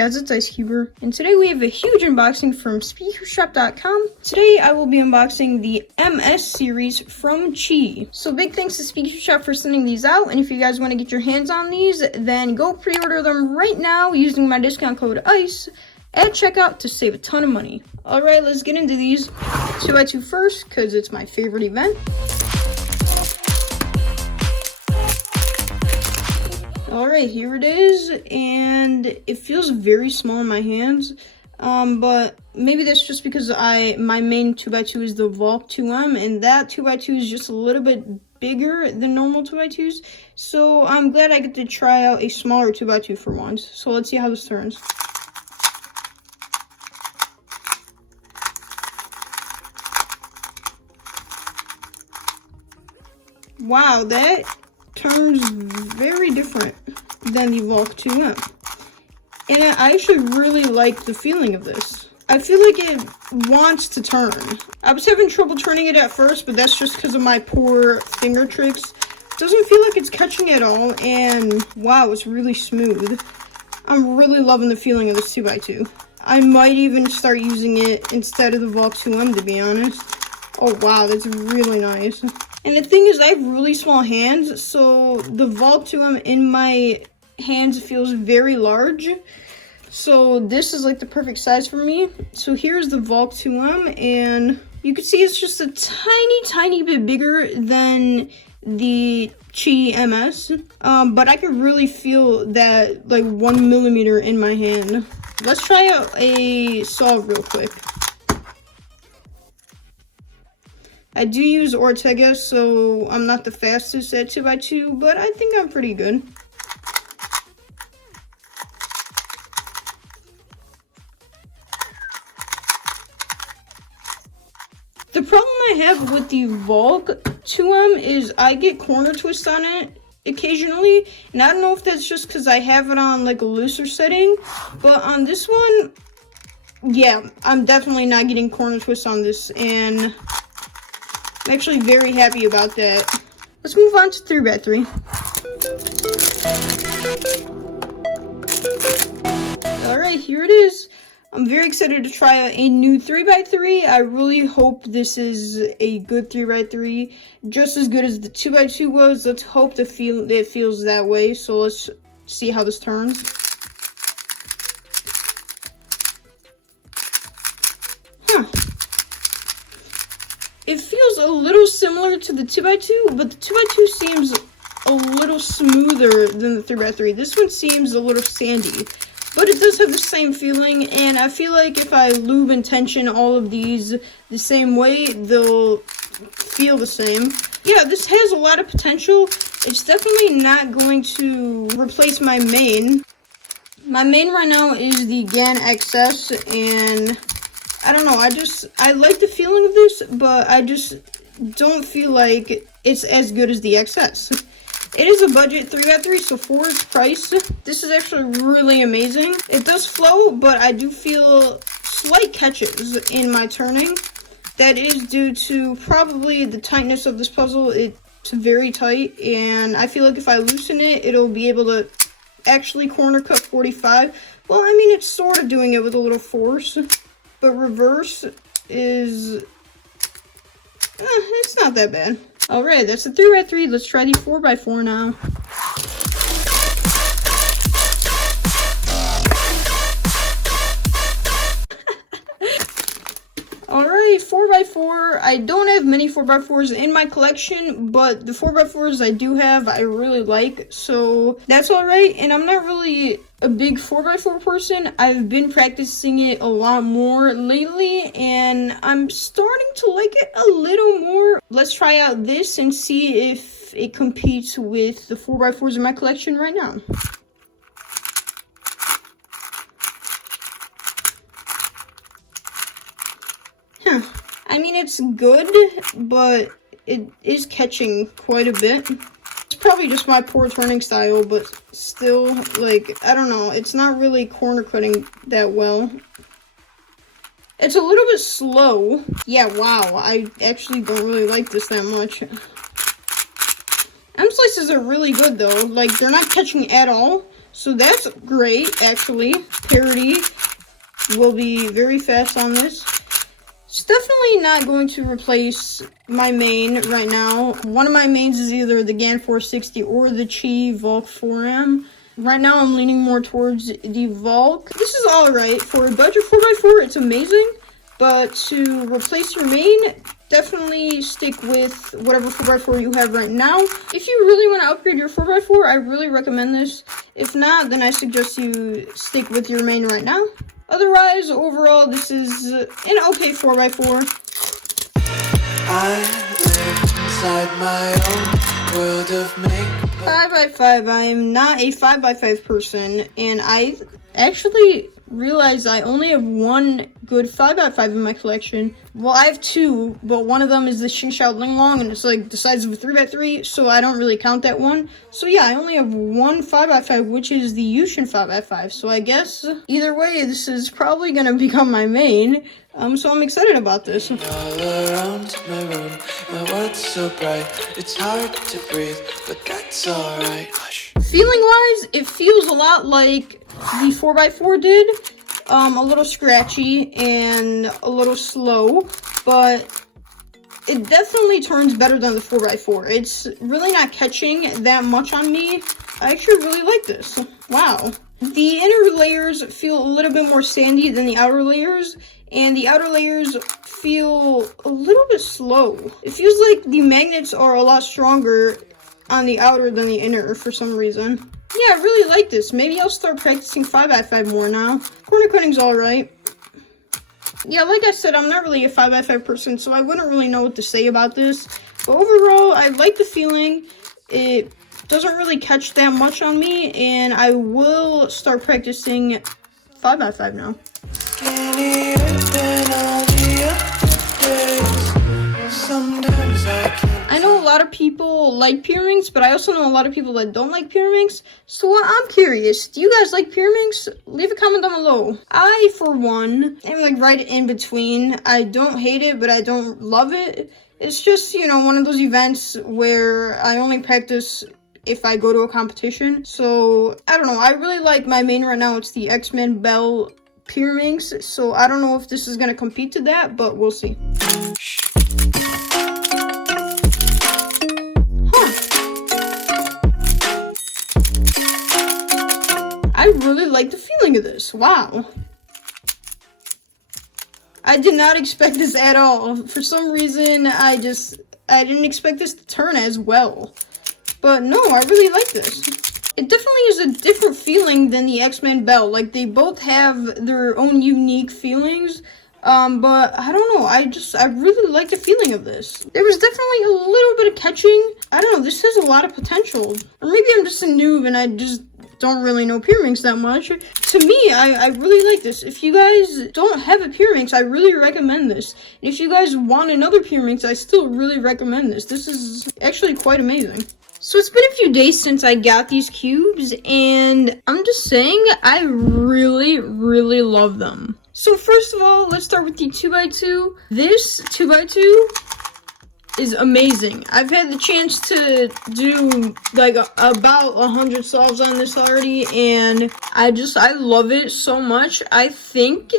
guys, it's IceCuber, and today we have a huge unboxing from SpeakyShop.com. Today I will be unboxing the MS series from QiYi. So big thanks to SpeakyShop for sending these out, and if you guys want to get your hands on these, then go pre-order them right now using my discount code ICE at checkout to save a ton of money. Alright, let's get into these 2x2 first, because it's my favorite event. Alright, here it is, and it feels very small in my hands, but maybe that's just because my main 2x2 is the Valk 2M, and that 2x2 is just a little bit bigger than normal 2x2s, so I'm glad I get to try out a smaller 2x2 for once. So let's see how this turns. Wow, that turns very different than the Valk 2M. And I actually really like the feeling of this. I feel like it wants to turn. I was having trouble turning it at first, but that's just because of my poor finger tricks. It doesn't feel like it's catching at all, and wow, it's really smooth. I'm really loving the feeling of this 2x2. I might even start using it instead of the Valk 2M, to be honest. Oh wow, that's really nice. And the thing is, I have really small hands, so the Valk 2M in my hands feels very large. So this is like the perfect size for me. So here's the Valk 2M, and you can see it's just a tiny bit bigger than the QiYi MS. But I can really feel that like 1 millimeter in my hand. Let's try out a saw real quick. I do use Ortega, so I'm not the fastest at 2x2, but I think I'm pretty good. The problem I have with the Valk 2M is I get corner twist on it occasionally, and I don't know if that's just because I have it on like a looser setting, but on this one, yeah, I'm definitely not getting corner twist on this, and I'm actually very happy about that. Let's move on to 3x3. Alright, here it is. I'm very excited to try out a new 3x3. I really hope this is a good 3x3. Just as good as the 2x2 was. Let's hope it feels that way. So let's see how this turns. It feels a little similar to the 2x2, but the 2x2 seems a little smoother than the 3x3. This one seems a little sandy, but it does have the same feeling, and I feel like if I lube and tension all of these the same way, they'll feel the same. Yeah, this has a lot of potential. It's definitely not going to replace my main. My main right now is the GAN XS, and I don't know, I like the feeling of this, but I just don't feel like it's as good as the XS. It is a budget 3x3, so for its price, this is actually really amazing. It does flow, but I do feel slight catches in my turning. That is due to probably the tightness of this puzzle. It's very tight, and I feel like if I loosen it, it'll be able to actually corner cut 45. Well, I mean, it's sort of doing it with a little force. But reverse is, it's not that bad. Alright, that's the 3x3. Let's try the 4x4 now. Alright, 4x4. I don't have many 4x4s in my collection, but the 4x4s I do have, I really like, so that's alright. And I'm not really a big 4x4 person. I've been practicing it a lot more lately, and I'm starting to like it a little more. Let's try out this and see if it competes with the 4x4s in my collection right now. I mean, it's good, but it is catching quite a bit. It's probably just my poor turning style, but still, like, I don't know. It's not really corner cutting that well. It's a little bit slow. Yeah, wow. I actually don't really like this that much. M slices are really good, though. Like, they're not catching at all, So that's great, actually. Parity will be very fast on this. It's definitely not going to replace my main right now. One of my mains is either the GAN 460 or the QiYi Volk 4M. Right now, I'm leaning more towards the Volk. This is alright. For a budget 4x4, it's amazing. But to replace your main, definitely stick with whatever 4x4 you have right now. If you really want to upgrade your 4x4, I really recommend this. If not, then I suggest you stick with your main right now. Otherwise, overall, this is an okay 4x4. I live inside my own world of make. 5x5, I am not a 5x5 person, and I actually realized I only have one good 5x5 in my collection. Well, I have two, but one of them is the Xingqiao Linglong, and it's like the size of a 3x3, so I don't really count that one. So yeah, I only have one 5x5, which is the Yushin 5x5, so I guess either way, this is probably gonna become my main. So I'm excited about this. All around my room, my world's so bright, it's hard to breathe, but that's alright. Hush. Feeling-wise, it feels a lot like the 4x4 did. A little scratchy and a little slow, but it definitely turns better than the 4x4. It's really not catching that much on me. I actually really like this. Wow. The inner layers feel a little bit more sandy than the outer layers, and the outer layers feel a little bit slow. It feels like the magnets are a lot stronger on the outer than the inner for some reason. Yeah, I really like this. Maybe I'll start practicing 5x5 more now. Corner cutting's alright. Yeah, like I said, I'm not really a 5x5 person, so I wouldn't really know what to say about this. But overall, I like the feeling. It doesn't really catch that much on me, and I will start practicing 5x5 now. Skinnier than all the other days. Sometimes I can't. I know a lot of people like pyraminx, but I also know a lot of people that don't like pyraminx. So I'm curious, do you guys like pyraminx? Leave a comment down below. I, for one, am like right in between. I don't hate it, but I don't love it. It's just, you know, one of those events where I only practice if I go to a competition. So, I don't know. I really like my main right now. It's the X-Men Bell pyraminx. So, I don't know if this is going to compete to that, but we'll see. I really like the feeling of this. Wow. I did not expect this at all. For some reason, I didn't expect this to turn as well. But no, I really like this. It definitely is a different feeling than the X-Men Bell. Like, they both have their own unique feelings. But I don't know. I really like the feeling of this. There was definitely a little bit of catching. I don't know. This has a lot of potential. Or maybe I'm just a noob and I just don't really know pyraminx that much. To me, I really like this. If you guys don't have a pyraminx, I really recommend this. And if you guys want another pyraminx, I still really recommend this. This is actually quite amazing. So it's been a few days since I got these cubes, and I'm just saying, I really, really love them. So first of all, let's start with the 2x2. This 2x2 is amazing. I've had the chance to do like about 100 solves on this already, and I love it so much. I think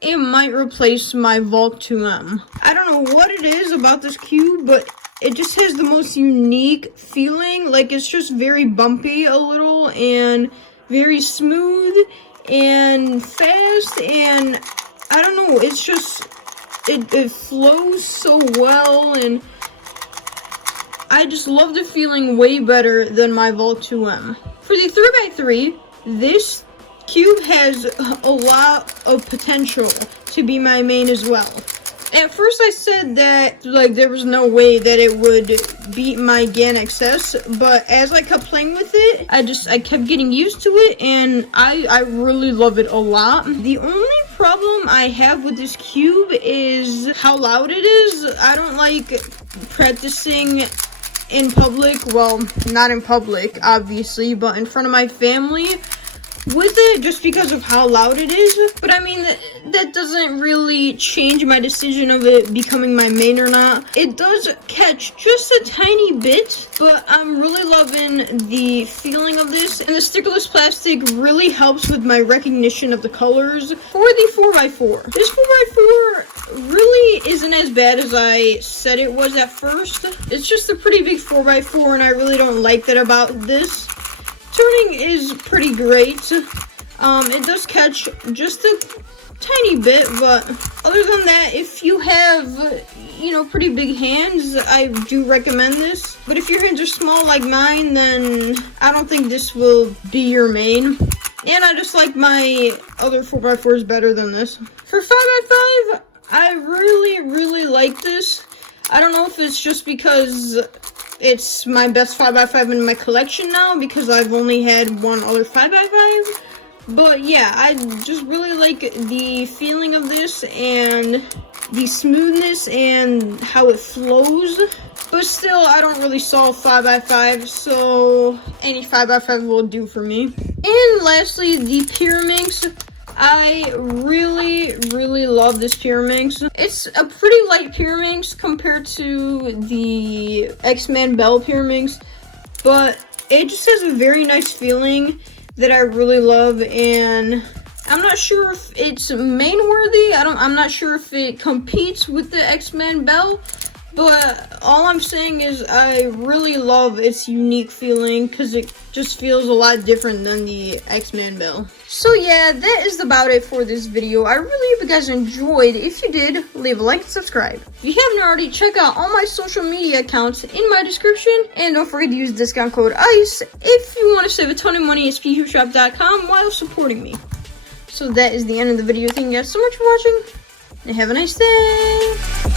it might replace my Volk 2M. I don't know what it is about this cube, but it just has the most unique feeling. Like, it's just very bumpy a little and very smooth and fast, and I don't know, it's just it flows so well, and I just love the feeling way better than my Volk 2M. For the 3x3, this cube has a lot of potential to be my main as well. At first I said that, like, there was no way that it would beat my GAN XS, but as I kept playing with it, I kept getting used to it, and I really love it a lot. The only problem I have with this cube is how loud it is. I don't like practicing in public. Well, not in public, obviously, but in front of my family. with it just because of how loud it is. But I mean, that doesn't really change my decision of it becoming my main or not. It does catch just a tiny bit, but I'm really loving the feeling of this. And the stickerless plastic really helps with my recognition of the colors for the 4x4. This 4x4 really isn't as bad as I said it was at first. It's just a pretty big 4x4, and I really don't like that about this. Turning is pretty great. It does catch just a tiny bit, but other than that, if you have, pretty big hands, I do recommend this. But if your hands are small like mine, then I don't think this will be your main. And I just like my other 4x4s better than this. For 5x5, I really like this. I don't know if it's just because it's my best 5x5 in my collection now, because I've only had one other 5x5. But yeah, I just really like the feeling of this and the smoothness and how it flows. But still, I don't really solve 5x5, so any 5x5 will do for me. And lastly, the Pyraminx. I really love this Pyraminx. It's a pretty light Pyraminx compared to the X-Man Bell Pyraminx, but it just has a very nice feeling that I really love, and I'm not sure if it's main worthy. I'm not sure if it competes with the X-Man Bell, but all I'm saying is I really love its unique feeling because it just feels a lot different than the X-Man Bell. So yeah, that is about it for this video. I really hope you guys enjoyed. If you did, leave a like and subscribe. If you haven't already, check out all my social media accounts in my description. And don't forget to use discount code ICE if you want to save a ton of money at speedhoopshop.com while supporting me. So that is the end of the video. Thank you guys so much for watching, and have a nice day.